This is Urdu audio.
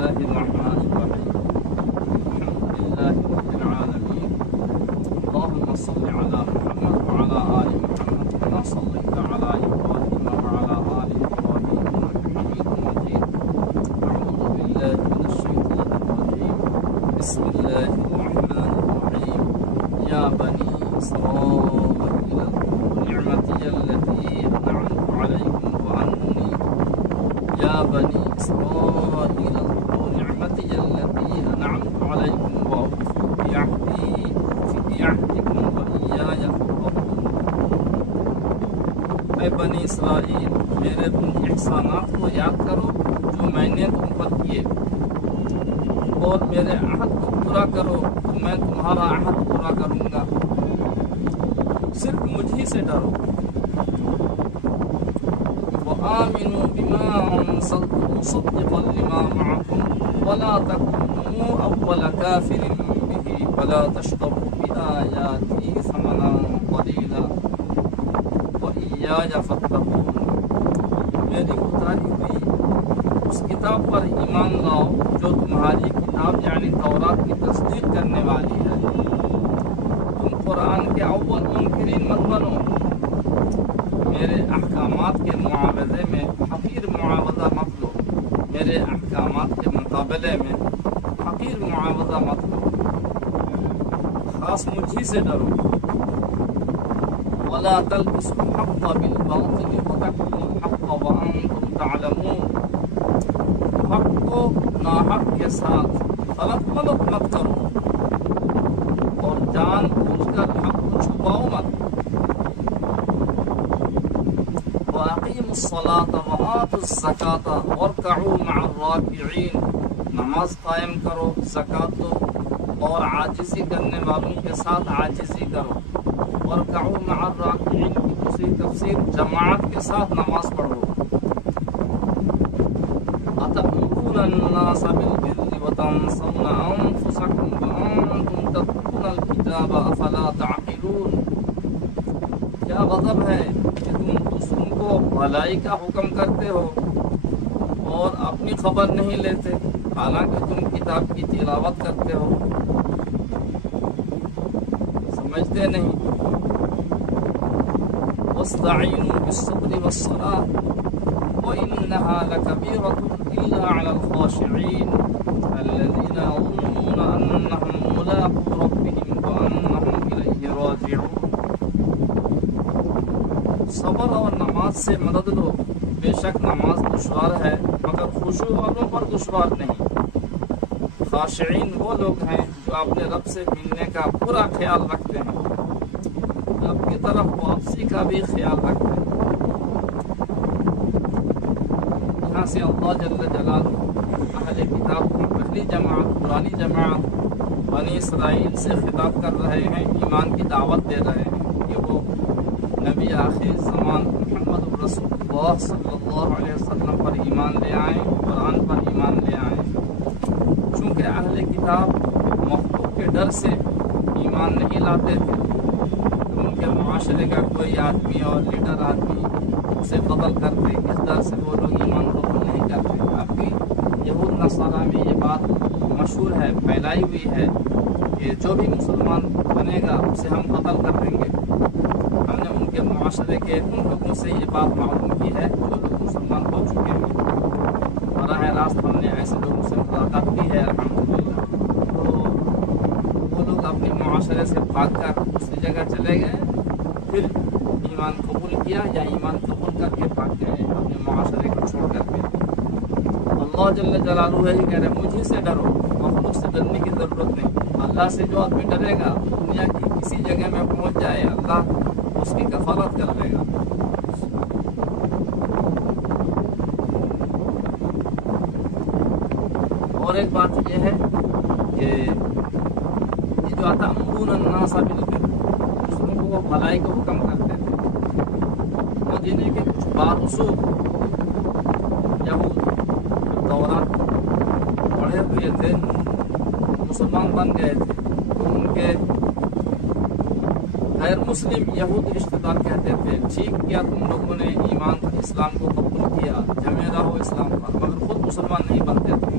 الله الرحمن الرحيم الحمد لله رب العالمين اللهم صل على محمد وعلى آل محمد كما صليت على إبراهيم وعلى آل إبراهيم إنك حميد مجيد أعوذ بالله من الشيطان الرجيم بسم الله الرحمن الرحيم يا بني إسرائيل اذكروا نعمتي التي أنعمت عليكم وأني يا بني إسرائيل اذكروا نعمتي التي أنعمت عليكم وأوفوا بعهدي بعهدكم وإياي فارهبون اے بنی اسرائیل میرے ان احسانات کو یاد کرو جو میں نے تم پر کیے اور میرے عہد کو پورا کرو تو میں تمہارا عہد پورا کروں گا صرف مجھ ہی سے ڈرو وآمنوا بما أنزلت مصدقا لما معكم ولا تكونوا أول كافر به ولا تشتروا بآياتي ثمنا قليلا وإياي فاتقون میری اتاری ہوئی اس کتاب پر ایمان لاؤ جو تمہاری کتاب یعنی تورات کی تصدیق کرنے والی ہے تم قرآن کے اول منکرین مت بنو میرے احکامات کے معاوضے میں حقیر معاوضہ مت لو میرے احکامات کے مقابلے میں حقیر معاوضہ مت لو خاص مجھ سے ڈرو ولا تلبسوا الحق بالباطل وتكتموا الحق وانتم تعلمون حق کو ناحق کے ساتھ غلط مت کرو اور جان بوجھ کر حق کو چھپاؤ مت وَأَقِيمُوا الصَّلَاةَ وَآتُوا الزَّكَاةَ وَارْكَعُوا مَعَ الرَّاكِعِينَ نماز قائم کرو زکات دو اور عاجزی کرنے والوں کے ساتھ عاجزی کرو وَارْكَعُوا مَعَ الرَّاكِعِينَ کی دوسری تفسیر جماعت کے ساتھ نماز پڑھو أَتَأْمُرُونَ النَّاسَ بِالْبِرِّ وَتَنْسَوْنَ أَنفُسَكُمْ وَأَنْتُمْ تَتْلُونَ الْكِتَابَ أَفَلَا تَعْقِلُونَ کیا غضب ہے کہ تم دوسروں کو بھلائی کا حکم کرتے ہو اور اپنی خبر نہیں لیتے حالانکہ تم کتاب کی تلاوت کرتے ہو سمجھتے نہیں وَاسْتَعِينُوا بِالصَّبْرِ وَالصَّلَاةِ وَإِنَّهَا لَكَبِيرَةٌ إِلَّا عَلَى الْخَاشِعِينَ الَّذِينَ يَظُنُّونَ أَنَّهُم مُّلَاقُو رَبِّهِمْ وَأَنَّهُمْ إِلَيْهِ رَاجِعُونَ صبر اور نماز سے مدد لو بے شک نماز دشوار ہے مگر خشوع والوں پر دشوار نہیں خاشعین وہ لوگ ہیں جو اپنے رب سے ملنے کا پورا خیال رکھتے ہیں رب کی طرف واپسی کا بھی خیال رکھتے ہیں یہاں سے اللہ جل جلالہ اہل کتاب کی پہلی جماعت پرانی جماعت بنی اسرائیل سے خطاب کر رہے ہیں ایمان کی دعوت دے رہے ہیں کہ وہ نبی آخر زمان محمد رسول اللہ صلی اللہ علیہ وسلم پر ایمان لے آئیں قرآن پر ایمان لے آئیں چونکہ اہل کتاب مخلوق کے ڈر سے ایمان نہیں لاتے تھے ان کے معاشرے کا کوئی آدمی اور لیڈر آدمی اسے قتل کرتے اس ڈر سے وہ لوگ ایمان قبول نہیں کرتے اب بھی یہود نصارہ میں یہ بات مشہور ہے پھیلائی ہوئی ہے کہ جو بھی مسلمان بنے گا اسے ہم قتل کر دیں گے ہم نے ان کے معاشرے کے ان لوگوں سے یہ بات معلوم کی ہے جو لوگ مسلمان ہو چکے ہیں براہ راست ہم نے ایسے لوگوں سے ملاقات کی ہے الحمدللہ تو وہ لوگ اپنے معاشرے سے بھاگ کر دوسری جگہ چلے گئے پھر ایمان قبول کیا یا ایمان قبول کر کے بھاگ گئے اپنے معاشرے کو چھوڑ کر کے اللہ جل جلالہ یہی کہہ رہے مجھے سے ڈرو مخلوق سے ڈرنے کی ضرورت نہیں اللہ سے جو آدمی ڈرے گا دنیا کی کسی جگہ میں پہنچ جائے اللہ اس کی کفالت کر لے گا اور ایک بات یہ ہے کہ یہ جو أَتَأْمُرُونَ النَّاسَ بِالْبِرِّ دوسروں کو وہ بھلائی کو حکم کرتے تھے مدینے کے کچھ بارسوخ یہود تورات پڑھے ہوئے تھے مسلمان بن گئے تھے تو ان کے غیر مسلم یہود رشتہ دار کہتے تھے ٹھیک کیا تم لوگوں نے ایمان اسلام کو قبول کیا جمع رہو اسلام پر مگر خود مسلمان نہیں بنتے تھے